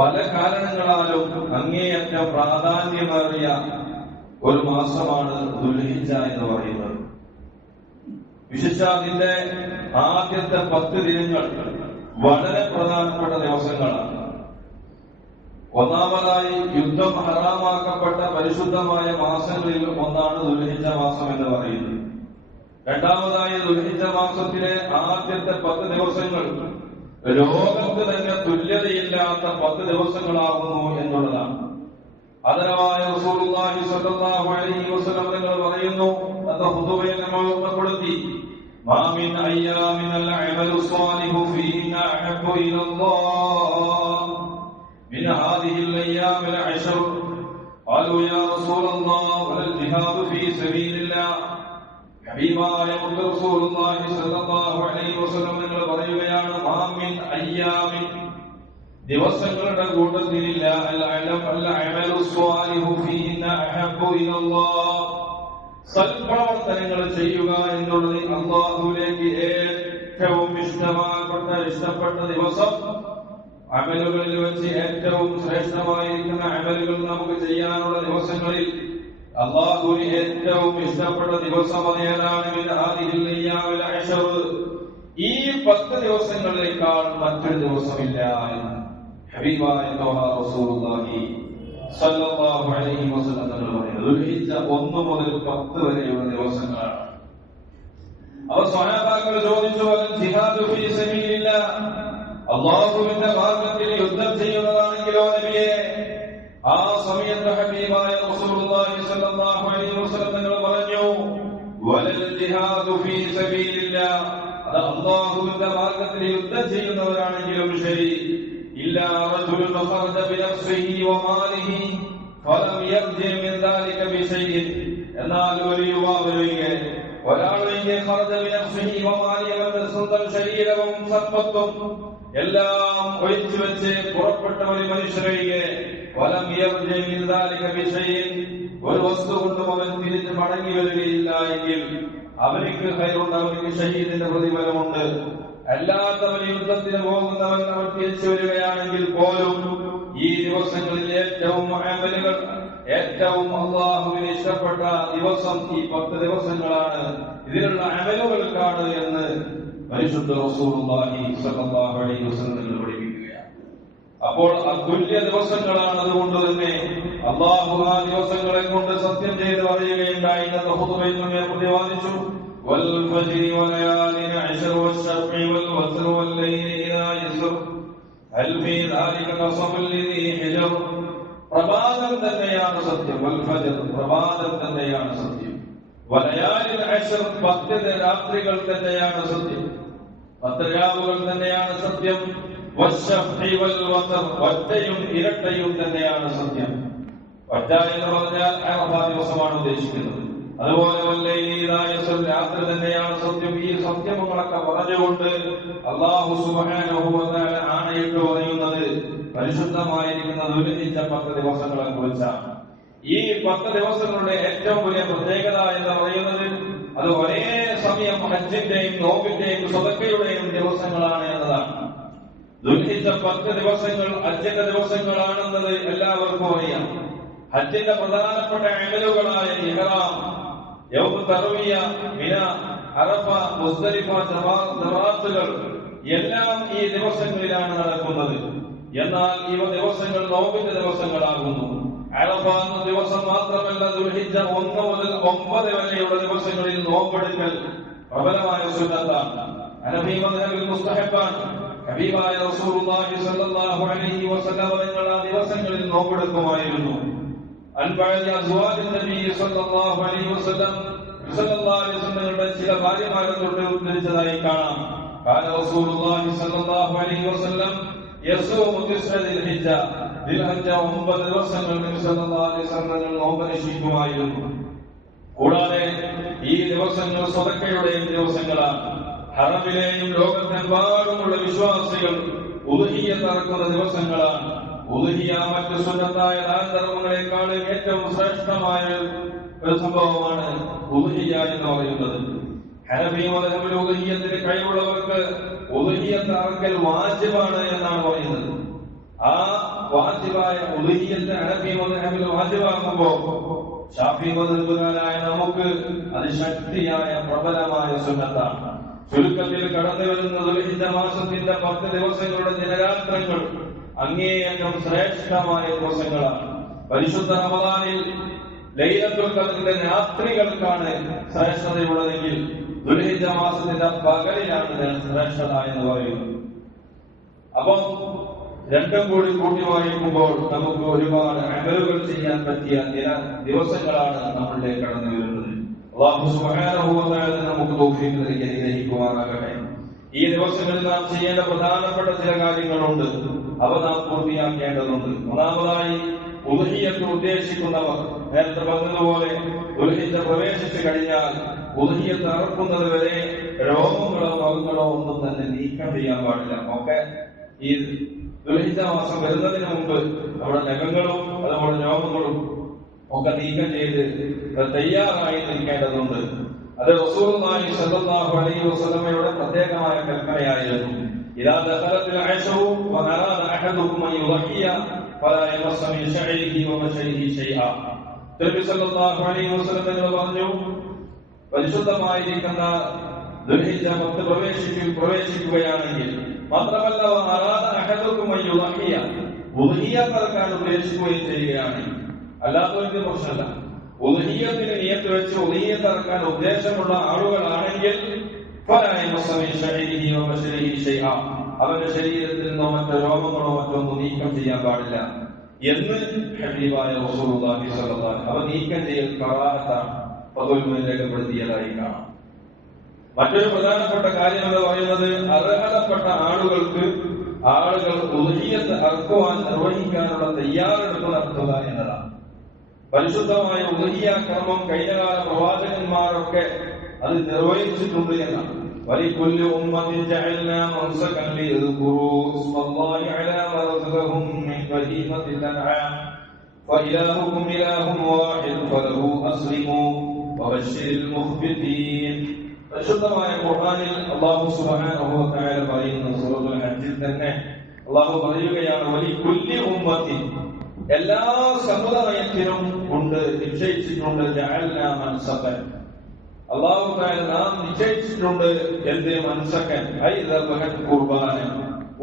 പല കാരണങ്ങളാലും അങ്ങേയറ്റം പ്രാധാന്യമേറിയ ഒരു മാസമാണ് ദുൽഹിജ്ജ എന്ന് പറയുന്നത്. വിശിഷ്ട അതിന്റെ ആദ്യത്തെ 10 ദിനങ്ങൾ വളരെ പ്രധാനപ്പെട്ട ദിവസങ്ങളാണ്. ഒന്നാമതായി യുദ്ധം ഹറാമാക്കപ്പെട്ട പരിശുദ്ധമായ മാസങ്ങളിൽ ഒന്നാണ് ദുൽഹിജ്ജ മാസം എന്ന് പറയുന്നത്. രണ്ടാമതായി ദുൽഹിജ്ജ മാസത്തിലെ ആദ്യത്തെ 10 ദിവസങ്ങൾ ലോകത്ത് തന്നെ തുല്യതയില്ലാത്ത 10 ദിവസങ്ങളാകുന്നു എന്നുള്ളതാണ്. ആദരവായ റസൂലുള്ളാഹി സ്വല്ലല്ലാഹു അലൈഹി വസല്ലം തങ്ങൾ പറയുന്നു, അത് ഖുതുബയിൽ നമ്മൾ ഓർമ്മപ്പെടുത്തി, മാ മിൻ അയ്യാമിൻ അൽ-അമലു സ്വാലിഹു ഫീഹിന്ന അഹബ്ബു ഇലല്ലാഹ് മിൻ ഹാദിഹിൽ അയ്യാമിൽ അശ്ർ. ഖാലൂ യാ റസൂലല്ലാഹ് വൽ ജിഹാദു ഫീ സബീലില്ലാഹ്. ഹബീബായ റസൂലുള്ളാഹി സ്വല്ലല്ലാഹു അലൈഹി വസല്ലം തങ്ങൾ പറയുകയാണ്, മാ മിൻ അയ്യാമിൻ, ദിവസങ്ങളുടെ കൂട്ടത്തിലില്ല, സൽപ്രവർത്തനങ്ങൾ ചെയ്യുക എന്നുള്ളത് അല്ലാഹുവിലേക്ക് ഏറ്റവും ഇഷ്ടപ്പെട്ട ദിവസം. അമലുകളിൽ വെച്ച് ഏറ്റവും ശ്രേഷ്ഠമായിരിക്കുന്ന അമലുകൾ നമുക്ക് ചെയ്യാനുള്ള ദിവസങ്ങളിൽ അല്ലാഹുവിന് ഏറ്റവും ഇഷ്ടപ്പെട്ട ദിവസം അതേതാണ്? ഈ 10 ദിവസങ്ങളിലേക്കാൾ മറ്റൊരു ദിവസമില്ല എന്ന് ഹബീബായ റസൂലുള്ളാഹി സ്വല്ലല്ലാഹു അലൈഹി വസല്ലം തങ്ങൾ പറയുന്നു. ദുൽഹിജ്ജ 1 മുതൽ 10 വരെയുള്ള ദിവസങ്ങളാണ്. അവർ സ്വഹാബാക്കൾ ചോദിച്ചു, ജിഹാദു ഫീ സബീലില്ലാഹ്, അല്ലാഹുവിന്റെ മാർഗ്ഗത്തിൽ യുദ്ധം ചെയ്യുന്നതാണെങ്കിലോ നബിയെ? ആ സമയത്ത് ഹബീബായ റസൂലുള്ളാഹി സ്വല്ലല്ലാഹു അലൈഹി വസല്ലം തങ്ങൾ പറഞ്ഞു, വലൽ ജിഹാദു ഫീ സബീലില്ലാഹ്, അത് അല്ലാഹുവിന്റെ മാർഗ്ഗത്തിൽ യുദ്ധം ചെയ്യുന്നവരാണെങ്കിലും ശരി, ഇല്ലാ റജുലുൻ ഖറജ ബിനഫ്സിഹി വമാലിഹി ഫലം യർജി മിൻ ദാലിക ബിശൈഇൻ, എന്നാൽ ഒരു യുവാവൊഴികെ, ഒരാളൊഴികെ ഖറജ ബിനഫ്സിഹി വമാലിഹി, അവന്റെ സ്വന്തം ശരീരവും സമ്പത്തും എല്ലാം ഒഴിച്ചു വെച്ച് പുറപ്പെട്ട ഒരു മനുഷ്യരൊഴികെ, ഫലം യർജി മിൻ ദാലിക ബിശൈഇൻ, ഒരു വസ്തു കൊണ്ടും അവൻ തിരിച്ച് മടങ്ങി വരികയില്ല എങ്കിൽ അവനിക്ക് ഖൈറുണ്ട്, അവനിക്ക് ഷഹീദിന്റെ പ്രതിഫലമുണ്ട്. അല്ലാത്തവൻ യുദ്ധത്തിന് പോകുന്നവൻ അവൻ തിരിച്ചു വരികയാണെങ്കിൽ പോലും ഈ ദിവസങ്ങളിൽ ഏറ്റവും അമലുകൾ, ഏറ്റവും അല്ലാഹുവിന് ഇഷ്ടപ്പെട്ട ദിവസം ഈ 10 ദിവസങ്ങളാണ്, ഇതിലുള്ള അമലുകൾക്കാണ് എന്ന് പരിശുദ്ധ റസൂലുള്ളാഹി സ്വല്ലല്ലാഹു അലൈഹി വസല്ലം പഠിപ്പിക്കുകയാണ്. അപ്പോൾ അതുല്യ ദിവസങ്ങളാണ്. അതുകൊണ്ട് തന്നെ അല്ലാഹു ആ ദിവസങ്ങളെ കൊണ്ട് സത്യം ചെയ്ത് പറയുകയുണ്ടായി. ഇന്നത്തെ ഖുതുബയിൽ നമ്മൾ പ്രതിപാദിച്ചു, والفجر وليال عشر والشفع والوتر والليل إذا يسر هل في ذلك قسم لذي حجر. പ്രഭാതം തന്നെയാണ് സത്യം. വൽഫജർ, പ്രഭാതം തന്നെയാണ് സത്യം. വലയാലിൽ അശ്ർ, 10 രാത്രികൾ തന്നെയാണ് സത്യം, 10 രാവുകൾ തന്നെയാണ് സത്യം. വശഫ്ഇ വൽവതർ, ഒറ്റയും ഇരട്ടയും തന്നെയാണ് സത്യം. ഒറ്റ എന്ന് പറഞ്ഞാൽ അറഫ ദിവസമാണ് ഉദ്ദേശിക്കുന്നത്. അതുപോലെ രാത്രി തന്നെയാണ് സത്യം. ഈ സത്യമങ്ങളൊക്കെ പറഞ്ഞുകൊണ്ട് അല്ലാഹു സുബ്ഹാനഹു വ തആല ആണയിട്ട് പറയുന്നത് പരിശുദ്ധമായിരിക്കുന്ന ദുൽഹിജ്ജ 10 ദിവസങ്ങളെ കുറിച്ചാണ്. ഈ 10 ദിവസങ്ങളുടെ ഏറ്റവും വലിയ പ്രത്യേകത എന്ന് പറയുന്നത് അത് ഒരേ സമയം ഹജ്ജിന്റെയും നോമ്പിന്റെയും സദഖയുടെയും ദിവസങ്ങളാണ് എന്നതാണ്. ദുൽഹിജ്ജ 10 ദിവസങ്ങൾ ഹജ്ജിന്റെ ദിവസങ്ങളാണെന്നത് എല്ലാവർക്കും അറിയാം. ഹജ്ജിന്റെ പ്രധാനപ്പെട്ട അമലുകളായ ഇഹ്റാം, യൗമു തർവിയ, മിന, അറഫ, മുസ്ദലിഫ, ജമാഅത്തുകൾ എല്ലാം ഈ ദിവസങ്ങളിലാണ് നടക്കുന്നത്. എന്നാൽ ഈ ദിവസങ്ങൾ നോമ്പിന്റെ ദിവസങ്ങളാകുന്നു. അറഫ എന്ന ദിവസം മാത്രമല്ല, ദുൽഹിജ്ജ 1 മുതൽ 9 വരെയുള്ള ദിവസങ്ങളിൽ നോമ്പെടുക്കൽ പ്രബലമായ സുന്നത്താണ്. ഹനഫി മദ്ഹബിൽ മുസ്തഹബാണ്. ഹബീബായ റസൂലുള്ളാഹി സ്വല്ലല്ലാഹു അലൈഹി വസല്ലം തങ്ങൾ ആ ദിവസങ്ങളിൽ നോമ്പെടുക്കുമായിരുന്നു. അൻബഅദി അസ്വാജിൻ നബി സ്വല്ലല്ലാഹു അലൈഹി വസല്ലം തങ്ങളുടെ ചില ഭാര്യമാരെ തൊട്ട് ഉദ്ധരിച്ചതായി കാണാം. കാന റസൂലുള്ളാഹി സ്വല്ലല്ലാഹു അലൈഹി വസല്ലം യസൂമു ദിൽഹിജ്ജ, ദിൽഹിജ്ജ 9 ദിവസങ്ങൾ നബി സ്വല്ലല്ലാഹു അലൈഹി വസല്ലം നോമ്പനുഷ്ഠിക്കുമായിരുന്നു. കൂടാതെ ഈ ദിവസങ്ങൾ സദഖയുടെയും ദിവസങ്ങളാണ്. ഹറമിലെയും ലോകത്തെമ്പാടുമുള്ള വിശ്വാസികൾ ഉദ്ഹിയ്യത്ത് ഇറക്കുന്ന ദിവസങ്ങളാണ്. ഉദ്ഹിയ്യ മറ്റു സുന്നത്തായ ദാനധർമ്മങ്ങളെക്കാളും ഏറ്റവും ശ്രേഷ്ഠമായ ഒരു സംഭവമാണ് ഉദ്ഹിയ്യ എന്ന് പറയുന്നത്. ഹനഫി മദ്ഹബിൽ ഉദ്ഹിയ്യത്തിന് കഴിവുള്ളവർക്ക് ഉദ്ഹിയ്യത്ത് ഇറക്കൽ വാജിബാണ് എന്നാണ് പറയുന്നത്. ആ വാജിബായ ഉലുഹിയ്യത്ത് ഹനഫി മദ്ഹബിൽ വാജിബാക്കുമ്പോൾ ശാഫിഈ മദ്ഹബുകാരായ നമുക്ക് അത് ശക്തിയായ പ്രബലമായ സുന്നത്താണ്. ചുരുക്കത്തിൽ കടന്നു വരുന്ന ദുൽഹിജ്ജ മാസത്തിന്റെ 10 ദിവസങ്ങളുടെ ദിനരാത്രങ്ങൾ അങ്ങേയറ്റം ശ്രേഷ്ഠമായ ദിവസങ്ങളാണ്. പരിശുദ്ധ റമദാനിൽ ലൈലത്തുൽ ഖദ്റിന്റെ രാത്രികൾക്കാണ് ശ്രേഷ്ഠതയുള്ളതെങ്കിൽ ദുൽഹിജ്ജ മാസത്തിന്റെ പകലിലാണ് ശ്രേഷ്ഠത എന്ന് പറയുന്നത്. അപ്പം രണ്ടും കൂടി കൂട്ടി വായിക്കുമ്പോൾ നമുക്ക് ഒരുപാട് അമലുകൾ ചെയ്യാൻ പറ്റിയ ദിവസങ്ങളാണ് നമ്മളിലേക്ക് കടന്നു വരുന്നത്. അല്ലാഹു സുബ്ഹാനഹു വ തആല നമുക്ക് തൗഫീഖ് നൽകി അനുഗ്രഹിക്കുമാറാകട്ടെ. ഈ ദിവസങ്ങളിൽ നാം ചെയ്യേണ്ട പ്രധാനപ്പെട്ട ചില കാര്യങ്ങളുണ്ട്. അവ നാം പൂർത്തിയാക്കേണ്ടതുണ്ട്. ഒന്നാമതായി ഉദ്ഹിയ്യത്ത് ഉദ്ദേശിക്കുന്നവർ നേരത്തെ പറഞ്ഞതുപോലെ ദുൽഹിജ്ജ പ്രവേശിച്ചു കഴിഞ്ഞാൽ ഉദ്ഹിയ്യത്ത് അറുക്കുന്നത് വരെ രോമങ്ങളോ മകങ്ങളോ ഒന്നും തന്നെ നീക്കം ചെയ്യാൻ പാടില്ല. ഒക്കെ ഈ ദുൽഹിജ്ജ മാസം വരുന്നതിന് മുമ്പ് നമ്മുടെ നഖങ്ങളും അതുപോലെ രോമങ്ങളും ഒക്കെ നീക്കം ചെയ്ത് തയ്യാറായി നിൽക്കേണ്ടതുണ്ട്. അത് റസൂലുള്ളാഹി സ്വല്ലല്ലാഹു അലൈഹി വസല്ലമയുടെ പ്രത്യേകമായ കൽപ്പനയായിരുന്നു. ഇദാ ദഖലത്തിൽ അശറു വഅറാദ അഹദുകും അൻ യുളഹിയ ഫലാ യമസ്സ മിൻ ശഅരിഹി വമശരിഹി ശൈഅ. നബി സ്വല്ലല്ലാഹു അലൈഹി വസല്ലം പറഞ്ഞു, പരിശുദ്ധമായിരിക്കുന്ന ദുൽഹിജ്ജ 10 പ്രവേശിക്കുകയാണെങ്കിൽ മാത്രമല്ല വഅറാദ അഹദുകും അൻ യുളഹിയ ഉദ്ഹിയ്യ പറക്കാൻ ഉദ്ദേശിക്കുകയും ചെയ്യുകയാണെങ്കിൽ, അല്ലാത്തവർക്ക് പ്രശ്നമല്ല. ഉദ്ഹിയ്യത്തിന് നിയത്ത് വെച്ച് ഉദ്ഹിയ്യത്ത് ഇറക്കാൻ ഉദ്ദേശമുള്ള ആളുകളാണെങ്കിൽ അവന്റെ ശരീരത്തിൽ നിന്നോ മറ്റോ രോഗങ്ങളോ മറ്റോ ഒന്നും നീക്കം ചെയ്യാൻ പാടില്ല എന്ന് ഹബീബായ റസൂലുള്ളാഹി സ്വല്ലല്ലാഹു അലൈഹി വസല്ലം അവ നീക്കം ചെയ്യൽ കറാഹത്താണ് ഫദ്ലുൽ രേഖപ്പെടുത്തിയതായി കാണാം. മറ്റൊരു പ്രധാനപ്പെട്ട കാര്യം എന്ന് പറയുന്നത് അർഹതപ്പെട്ട ആളുകൾ ഉദ്ഹിയ്യത്ത് അർക്കുവാൻ നിർവഹിക്കാനുള്ള തയ്യാറെടുപ്പ് നടത്തുക എന്നതാണ്. പരിശുദ്ധമായ ഉദ്ഹിയ്യ കർമ്മം കഴിഞ്ഞകാല പ്രവാചകന്മാരൊക്കെ അത് നിർവഹിച്ചിട്ടുണ്ട് എന്നാണ്. വലികുല്ലി ഉമ്മത്തിൻ ജഅൽനാ മൻസകൻ ലിയദ്കുറൂ ഇസ്മല്ലാഹി അലാ മാ റസഖഹും മിൻ ബഹീമത്തിൽ അൻആം ഫഇലാഹുകും ഇലാഹുൻ വാഹിദ് ഫലഹു അസ്ലിമൂ വബശ്ശിരിൽ മുഖ്ബിതീൻ. പരിശുദ്ധമായ ഖുർആനിൽ അല്ലാഹു സുബ്ഹാനഹു വ തആല പറയുന്ന സൂറത്തുൽ ഹജ്ജിൽ തന്നെ അല്ലാഹു പറയുകയാണ്, വലികുല്ലി ഉമ്മത്തിൻ, എല്ലാ സമുദായത്തിനും ഉണ്ട്, നിശ്ചയിച്ചിട്ടുണ്ട്, ജഅൽനാ മൻസകൻ, അല്ലാഹു തആല നാം നിശ്ചയിച്ചിട്ടുണ്ട് എന്ത് മൻസകൻ ഐ ദബഹൻ ഖുർബാനൻ,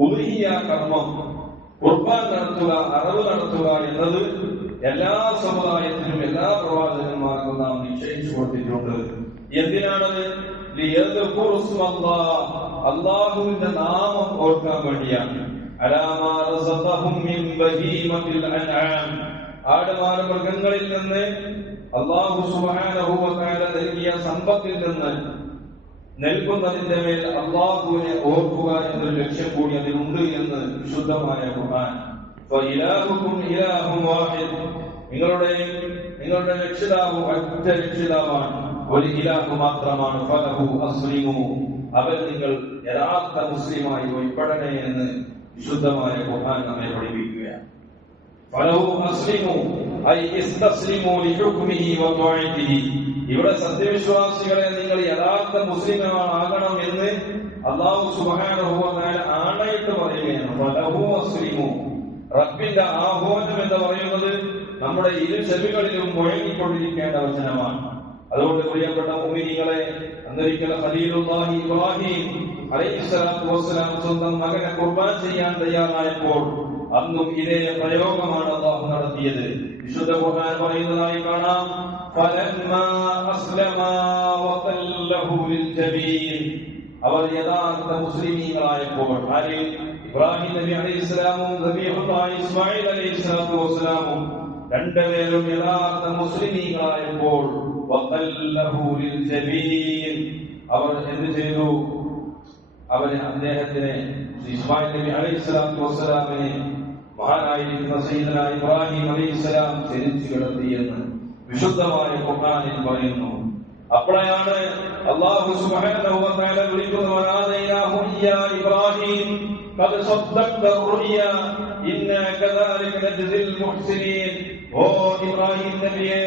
ഉദ്ഹിയ്യ കർമ്മം ഖുർബാൻ നടത്തുക, അറവ് നടത്തുക എന്നത് എല്ലാ സമുദായത്തിനും എല്ലാ പ്രവാചകന്മാർക്കും നാം നിശ്ചയിച്ചു കൊടുത്തിട്ടുണ്ട്. എന്തിനാണത്? ലിയദ്കുറു ഇസ്മല്ലാഹ്, അല്ലാഹുവിന്റെ നാമം ഓർക്കാൻ വേണ്ടിയാണ്. അലാ മാ റസഖഹും മിൻ ബഹീമത്തിൽ അൻആം, ആടുമാട് മൃഗങ്ങളിൽ നിന്ന് അല്ലാഹു സുബ്ഹാനഹു വ തആല നൽകിയ സമ്പത്തിൽ നിന്ന് നൽകുന്നതിന്റെ മേൽ അല്ലാഹുവിനെ ഓർക്കുക എന്നൊരു ലക്ഷ്യം കൂടി അതിലുണ്ട് എന്ന് വിശുദ്ധമായ ഖുർആൻ. ഫഇലാഹുകും ഇലാഹുൻ വാഹിദ്, നിങ്ങളുടെ രക്ഷിതാവ് ഒറ്റ രക്ഷിതാവാണ്, ഒരു ഇലാഹു മാത്രമാണ്. ഫലഹു അസ്ലിമു, അവൻ നിങ്ങൾ യഥാർത്ഥ മുസ്ലിമായി ഉൾപ്പെടണേ എന്ന് വിശുദ്ധമായ ഖുർആൻ നമ്മെ പഠിപ്പിക്കുകയാണ്. ഫലഹു അസ്ലിമു ഐ ഇസ്തസ്ലിമു ലിഹുക്മിഹി വ ത്വഅതിഹി, ഇവിടെ സത്യവിശ്വാസികളെ നിങ്ങൾ യഥാർത്ഥ മുസ്ലിമാകണം എന്ന് അല്ലാഹു സുബ്ഹാനഹു വ തആല ആണയിട്ട് പറയുകയാണ്. ഫലഹു അസ്ലിമു, റബ്ബിന്റെ ആഹ്വാനം എന്ന് പറയുന്നത് നമ്മുടെ ഇരു ചെവികളിലും മുഴങ്ങിക്കൊണ്ടിരിക്കേണ്ട വചനമാണ്. അതുകൊണ്ട് പ്രിയപ്പെട്ട മുഅ്മിനീങ്ങളെ, അന്നൊരിക്കൽ ഖലീലുല്ലാഹി ഇബ്രാഹിം അലൈഹിസ്സലാത്തു വസ്സലാം സ്വന്തം മകനെ ഖുർബാൻ ചെയ്യാൻ തയ്യാറായപ്പോൾ അന്നും ഇതേ പ്രയോഗമാണ് അല്ലാഹു നടത്തിയത്. വിശുദ്ധ ഖുർആൻ പറയുന്നതായി കാണാം, ഫലമ്മാ അസ്ലമാ വതല്ലഹു ലിൽജബീൻ, അവർ യഥാർത്ഥ മുസ്ലിമീങ്ങളായപ്പോൾ, ആര്? ഇബ്രാഹിം നബി അലൈഹിസ്സലാമും നബിയുല്ലാഹി ഇസ്മാഈൽ അലൈഹിസ്സലാത്തു വസ്സലാമും രണ്ടുപേരും യഥാർത്ഥ മുസ്ലിമീങ്ങളായപ്പോൾ വതല്ലഹു ലിൽജബീൻ, അവർ എന്ത് ചെയ്തു? അദ്ദേഹത്തിന് ഇസ്മാഈൽ നബി അലൈഹിസ്സലാത്തു വസ്സലാമിനെ മഹാനായിരിക്കുന്ന സയ്യിദന ഇബ്രാഹിം അലൈഹിസ്സലാം ചരിച്ചു കിടത്തിയെന്ന് വിശുദ്ധമായ ഖുർആനിൽ പറയുന്നു. അപ്പോഴാണ് അല്ലാഹു സുബ്ഹാനഹു വ തആല വിളിക്കുന്നത്, വനാദൈനാഹു യാ ഇബ്രാഹിം ഖദ് സദ്ദഖ്ത റുയ ഇന്നാ കദാലിക നജ്സിൽ മുഹ്സിനീൻ. ഓ ഇബ്രാഹിം നബിയെ,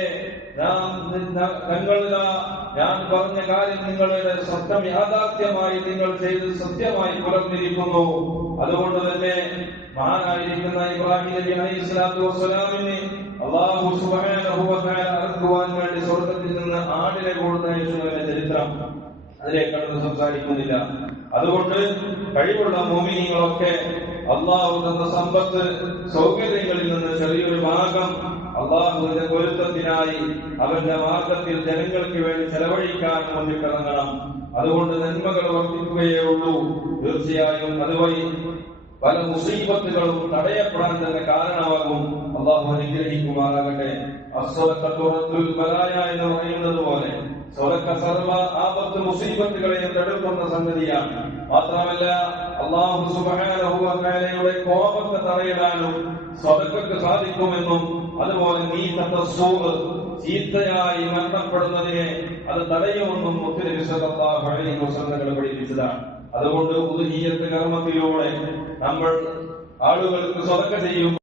ഞാൻ പറഞ്ഞ കാര്യം നിങ്ങളുടെ സത്യം യാഥാർത്ഥ്യമായി നിങ്ങൾ ചെയ്ത് സത്യമായി പുലർന്നിരിക്കുന്നു. അതുകൊണ്ട് തന്നെ മഹാനായിരിക്കുന്ന ഇബ്രാഹിം നബി അലൈഹി സ്വലാത്തു വസ്സലാമിനെ അല്ലാഹു സുബ്ഹാനഹു വ തആല അറുക്കുവാൻ വേണ്ടി സ്വർഗ്ഗത്തിൽ നിന്ന് ആടിനെ കൊടുത്തയച്ചതിന്റെ ചരിത്രം അതിലേക്കൊന്നും സംസാരിക്കുന്നില്ല. അതുകൊണ്ട് കഴിവുള്ള മുഅ്മിനീങ്ങളൊക്കെ അല്ലാഹു തന്ന സമ്പത്ത് സൗകര്യങ്ങളിൽ നിന്ന് ചെറിയൊരു ഭാഗം അല്ലാഹുവിന്റെ പൊരുത്തത്തിനായി അവന്റെ മാർഗത്തിൽ ജനങ്ങൾക്ക് വേണ്ടി ചെലവഴിക്കാൻ മുന്നിട്ടിറങ്ങണം. അതുകൊണ്ട് നന്മകൾ വർദ്ധിക്കുകയേ ഉള്ളൂ. തീർച്ചയായും അതുവഴി പല മുസീബത്തുകളും തടയപ്പെടാൻ തന്നെ കാരണമാകും. അല്ലാഹു അനുഗ്രഹിക്കുമാറാകട്ടെ. അസ്സദഖത്തു റദ്ദുൽ ബലായ എന്ന് പറയുന്നത് പോലെ സ്വതക്ക സർവ ആപത്ത് മുസീബത്തുകളെയും തടുക്കുന്ന സംഗതിയാണ്. മാത്രമല്ല അല്ലാഹു സുബ്ഹാനഹു വ തആലയുടെ കോപത്തെ തടയിടാനും സ്വതക്കക്ക് സാധിക്കുമെന്നും അതുപോലെ ചീത്തയായി മരണപ്പെടുന്നതിനെ അത് തടയുമെന്നും മുത്തുനബി സ്വല്ലല്ലാഹു അലൈഹി വസല്ലം പഠിപ്പിച്ചതാണ്. അതുകൊണ്ട് ഉദ്ഹിയ്യത്ത് കർമ്മത്തിലൂടെ നമ്മൾ ആളുകൾക്ക് സ്വതക്ക ചെയ്യും